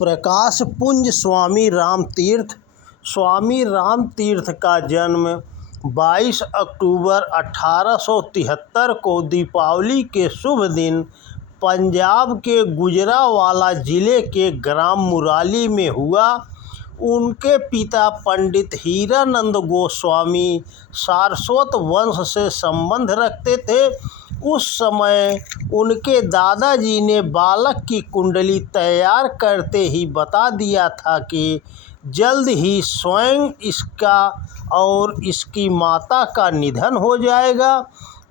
प्रकाश पुंज स्वामी रामतीर्थ। स्वामी रामतीर्थ का जन्म 22 अक्टूबर 1873 को दीपावली के शुभ दिन पंजाब के गुजरांवाला जिले के ग्राम मुराली में हुआ। उनके पिता पंडित हीरानंद गोस्वामी सारस्वत वंश से संबंध रखते थे। उस समय उनके दादाजी ने बालक की कुंडली तैयार करते ही बता दिया था कि जल्द ही स्वयं इसका और इसकी माता का निधन हो जाएगा।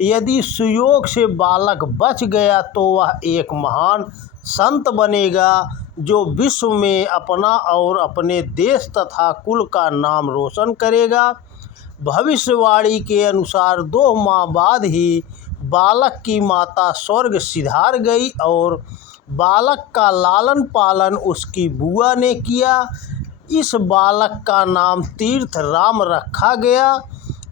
यदि सुयोग से बालक बच गया तो वह एक महान संत बनेगा जो विश्व में अपना और अपने देश तथा कुल का नाम रोशन करेगा। भविष्यवाणी के अनुसार 2 माह बाद ही बालक की माता स्वर्ग सिधार गई और बालक का लालन पालन उसकी बुआ ने किया। इस बालक का नाम तीर्थ राम रखा गया।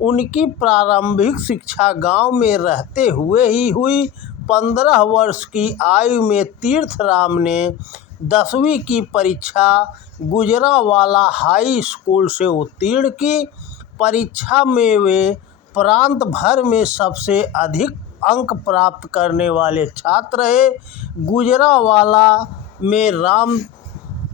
उनकी प्रारंभिक शिक्षा गांव में रहते हुए ही हुई। 15 वर्ष की आयु में तीर्थ राम ने 10वीं की परीक्षा गुजरांवाला हाई स्कूल से उत्तीर्ण की। परीक्षा में वे प्रांत भर में सबसे अधिक अंक प्राप्त करने वाले छात्र रहे। गुजरांवाला में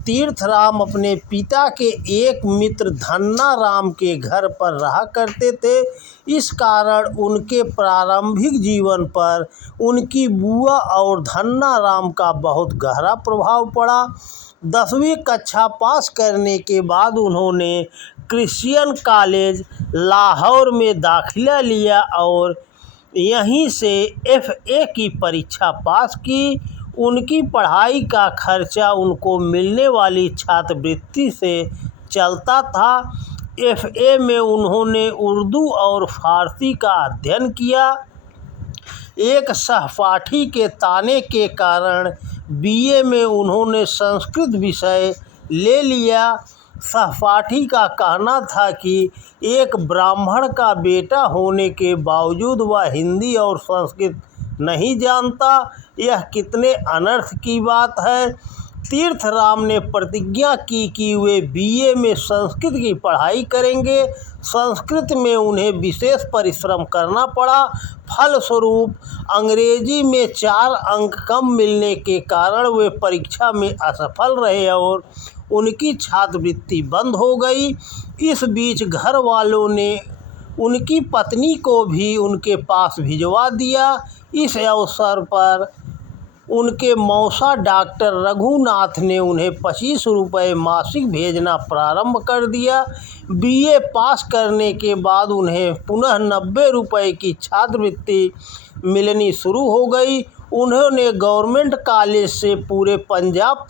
तीर्थ राम अपने पिता के एक मित्र धन्ना राम के घर पर रहा करते थे। इस कारण उनके प्रारंभिक जीवन पर उनकी बुआ और धन्ना राम का बहुत गहरा प्रभाव पड़ा। 10वीं कक्षा पास करने के बाद उन्होंने क्रिश्चियन कॉलेज लाहौर में दाखिला लिया और यहीं से FA की परीक्षा पास की। उनकी पढ़ाई का खर्चा उनको मिलने वाली छात्रवृत्ति से चलता था। FA में उन्होंने उर्दू और फारसी का अध्ययन किया। एक सहपाठी के ताने के कारण BA में उन्होंने संस्कृत विषय ले लिया। सहपाठी का कहना था कि एक ब्राह्मण का बेटा होने के बावजूद वह हिंदी और संस्कृत नहीं जानता। यह कितने अनर्थ की बात है। तीर्थ राम ने प्रतिज्ञा की कि वे BA में संस्कृत की पढ़ाई करेंगे। संस्कृत में उन्हें विशेष परिश्रम करना पड़ा। फलस्वरूप अंग्रेजी में 4 अंक कम मिलने के कारण वे परीक्षा में असफल रहे और उनकी छात्रवृत्ति बंद हो गई। इस बीच घर वालों ने उनकी पत्नी को भी उनके पास भिजवा दिया। इस अवसर पर उनके मौसा डॉक्टर रघुनाथ ने उन्हें 25 रुपये मासिक भेजना प्रारंभ कर दिया। BA पास करने के बाद उन्हें पुनः 90 रुपये की छात्रवृत्ति मिलनी शुरू हो गई। उन्होंने गवर्नमेंट कॉलेज से पूरे पंजाब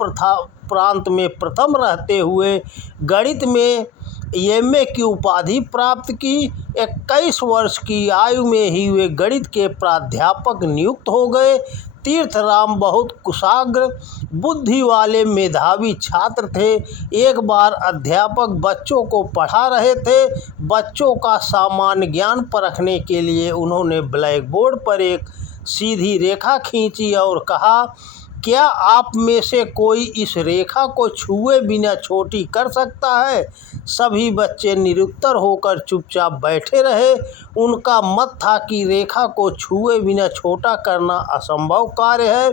प्रांत में प्रथम रहते हुए गणित में MA की उपाधि प्राप्त की। 21 वर्ष की आयु में ही वे गणित के प्राध्यापक नियुक्त हो गए। तीर्थ राम बहुत कुशाग्र बुद्धि वाले मेधावी छात्र थे। एक बार अध्यापक बच्चों को पढ़ा रहे थे। बच्चों का सामान्य ज्ञान परखने के लिए उन्होंने ब्लैक बोर्ड पर एक सीधी रेखा खींची और कहा, क्या आप में से कोई इस रेखा को छुए बिना छोटी कर सकता है? सभी बच्चे निरुत्तर होकर चुपचाप बैठे रहे। उनका मत था कि रेखा को छुए बिना छोटा करना असंभव कार्य है।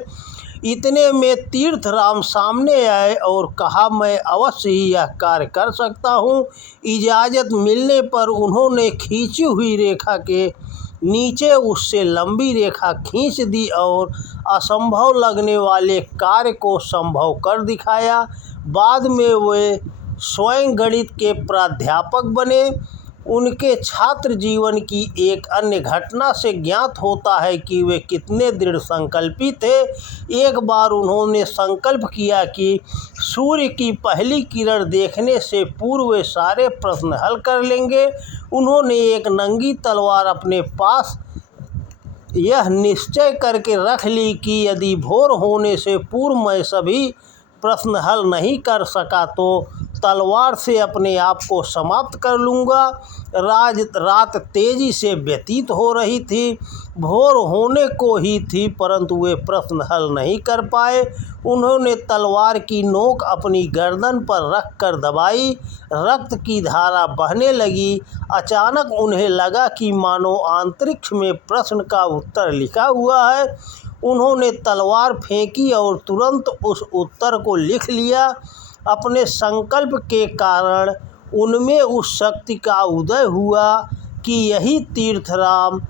इतने में तीर्थ राम सामने आए और कहा, मैं अवश्य ही यह कार्य कर सकता हूँ। इजाज़त मिलने पर उन्होंने खींची हुई रेखा के नीचे उससे लंबी रेखा खींच दी और असंभव लगने वाले कार्य को संभव कर दिखाया। बाद में वे स्वयं गणित के प्राध्यापक बने। उनके छात्र जीवन की एक अन्य घटना से ज्ञात होता है कि वे कितने दृढ़ संकल्पी थे। एक बार उन्होंने संकल्प किया कि सूर्य की पहली किरण देखने से पूर्व वे सारे प्रश्न हल कर लेंगे। उन्होंने एक नंगी तलवार अपने पास यह निश्चय करके रख ली कि यदि भोर होने से पूर्व मैं सभी प्रश्न हल नहीं कर सका तो तलवार से अपने आप को समाप्त कर लूँगा। रात तेजी से व्यतीत हो रही थी, भोर होने को ही थी, परंतु वे प्रश्न हल नहीं कर पाए। उन्होंने तलवार की नोक अपनी गर्दन पर रख कर दबाई। रक्त की धारा बहने लगी। अचानक उन्हें लगा कि मानो अंतरिक्ष में प्रश्न का उत्तर लिखा हुआ है। उन्होंने तलवार फेंकी और तुरंत उस उत्तर को लिख लिया। अपने संकल्प के कारण उनमें उस शक्ति का उदय हुआ कि यही तीर्थराम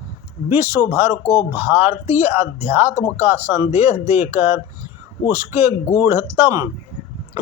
विश्व भर को भारतीय अध्यात्म का संदेश देकर उसके गूढ़तम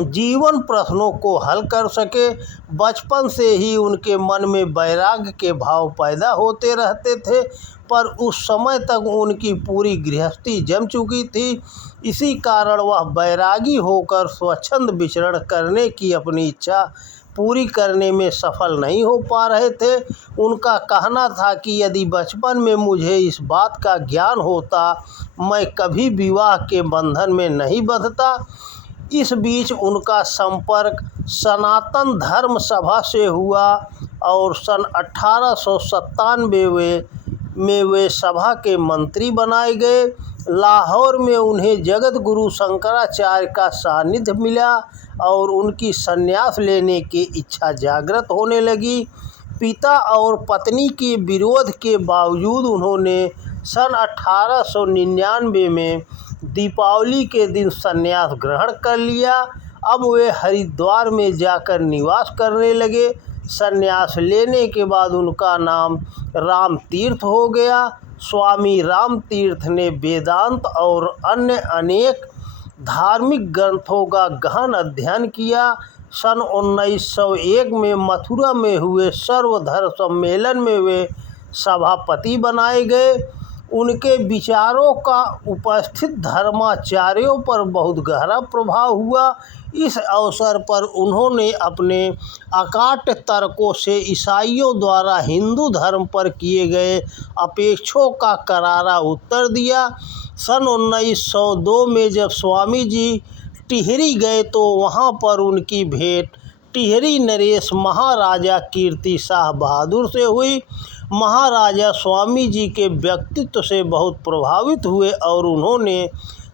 जीवन प्रश्नों को हल कर सके। बचपन से ही उनके मन में वैराग्य के भाव पैदा होते रहते थे, पर उस समय तक उनकी पूरी गृहस्थी जम चुकी थी। इसी कारण वह बैरागी होकर स्वच्छंद विचरण करने की अपनी इच्छा पूरी करने में सफल नहीं हो पा रहे थे। उनका कहना था कि यदि बचपन में मुझे इस बात का ज्ञान होता, मैं कभी विवाह के बंधन में नहीं बंधता। इस बीच उनका संपर्क सनातन धर्म सभा से हुआ और सन 1897 में वे सभा के मंत्री बनाए गए। लाहौर में उन्हें जगत गुरु शंकराचार्य का सानिध्य मिला और उनकी संन्यास लेने की इच्छा जागृत होने लगी। पिता और पत्नी के विरोध के बावजूद उन्होंने सन 1899 में दीपावली के दिन संन्यास ग्रहण कर लिया। अब वे हरिद्वार में जाकर निवास करने लगे। संन्यास लेने के बाद उनका नाम राम तीर्थ हो गया। स्वामी राम तीर्थ ने वेदांत और अन्य अनेक धार्मिक ग्रंथों का गहन अध्ययन किया। सन 1901 में मथुरा में हुए सर्वधर्म सम्मेलन में वे सभापति बनाए गए। उनके विचारों का उपस्थित धर्माचार्यों पर बहुत गहरा प्रभाव हुआ। इस अवसर पर उन्होंने अपने अकाट्य तर्कों से ईसाइयों द्वारा हिंदू धर्म पर किए गए आक्षेपों का करारा उत्तर दिया। सन 1902 में जब स्वामी जी टिहरी गए तो वहां पर उनकी भेंट टिहरी नरेश महाराजा कीर्ति शाह बहादुर से हुई। महाराजा स्वामी जी के व्यक्तित्व से बहुत प्रभावित हुए और उन्होंने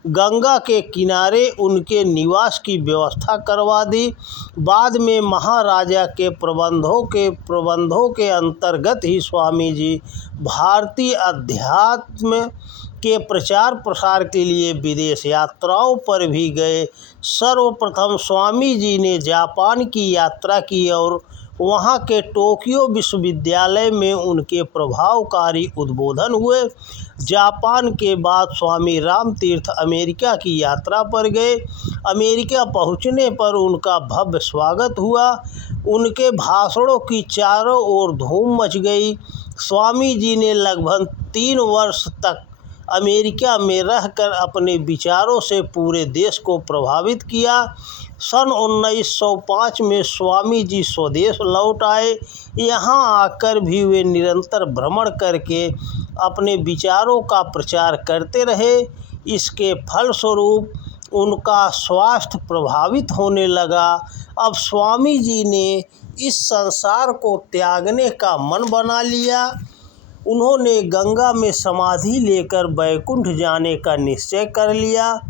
गंगा के किनारे उनके निवास की व्यवस्था करवा दी। बाद में महाराजा के प्रबंधों के अंतर्गत ही स्वामी जी भारतीय अध्यात्म के प्रचार प्रसार के लिए विदेश यात्राओं पर भी गए। सर्वप्रथम स्वामी जी ने जापान की यात्रा की और वहाँ के टोक्यो विश्वविद्यालय में उनके प्रभावकारी उद्बोधन हुए। जापान के बाद स्वामी राम तीर्थ अमेरिका की यात्रा पर गए। अमेरिका पहुँचने पर उनका भव्य स्वागत हुआ। उनके भाषणों की चारों ओर धूम मच गई। स्वामी जी ने लगभग 3 वर्ष तक अमेरिका में रहकर अपने विचारों से पूरे देश को प्रभावित किया। सन 1905 में स्वामी जी स्वदेश लौट आए। यहाँ आकर भी वे निरंतर भ्रमण करके अपने विचारों का प्रचार करते रहे। इसके फलस्वरूप उनका स्वास्थ्य प्रभावित होने लगा। अब स्वामी जी ने इस संसार को त्यागने का मन बना लिया। उन्होंने गंगा में समाधि लेकर बैकुंठ जाने का निश्चय कर लिया।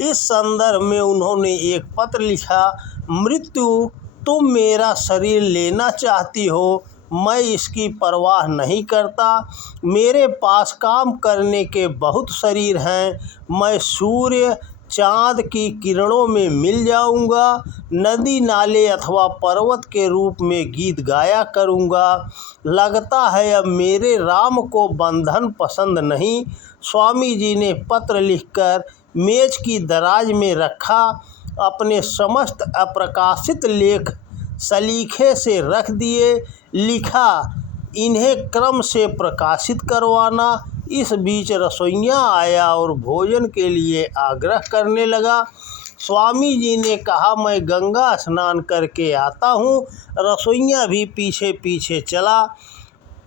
इस संदर्भ में उन्होंने एक पत्र लिखा, मृत्यु तुम मेरा शरीर लेना चाहती हो, मैं इसकी परवाह नहीं करता। मेरे पास काम करने के बहुत शरीर हैं। मैं सूर्य चाँद की किरणों में मिल जाऊंगा, नदी नाले अथवा पर्वत के रूप में गीत गाया करूंगा। लगता है अब मेरे राम को बंधन पसंद नहीं। स्वामी जी ने पत्र लिखकर मेज की दराज में रखा। अपने समस्त अप्रकाशित लेख सलीखे से रख दिए। लिखा, इन्हें क्रम से प्रकाशित करवाना। इस बीच रसोइया आया और भोजन के लिए आग्रह करने लगा। स्वामी जी ने कहा, मैं गंगा स्नान करके आता हूँ। रसोइया भी पीछे पीछे चला।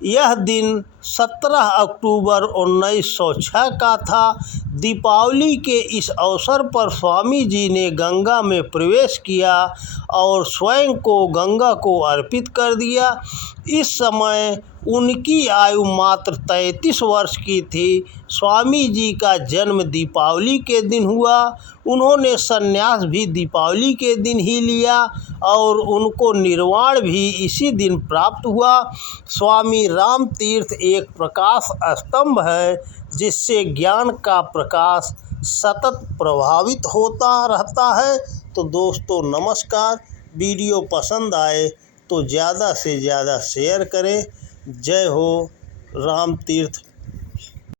यह दिन 17 अक्टूबर 1906 का था। दीपावली के इस अवसर पर स्वामी जी ने गंगा में प्रवेश किया और स्वयं को गंगा को अर्पित कर दिया। इस समय उनकी आयु मात्र 33 वर्ष की थी। स्वामी जी का जन्म दीपावली के दिन हुआ। उन्होंने संन्यास भी दीपावली के दिन ही लिया और उनको निर्वाण भी इसी दिन प्राप्त हुआ। स्वामी राम तीर्थ एक प्रकाश स्तंभ है जिससे ज्ञान का प्रकाश सतत प्रभावित होता रहता है। तो दोस्तों नमस्कार, वीडियो पसंद आए तो ज़्यादा से ज़्यादा शेयर करें। जय हो राम तीर्थ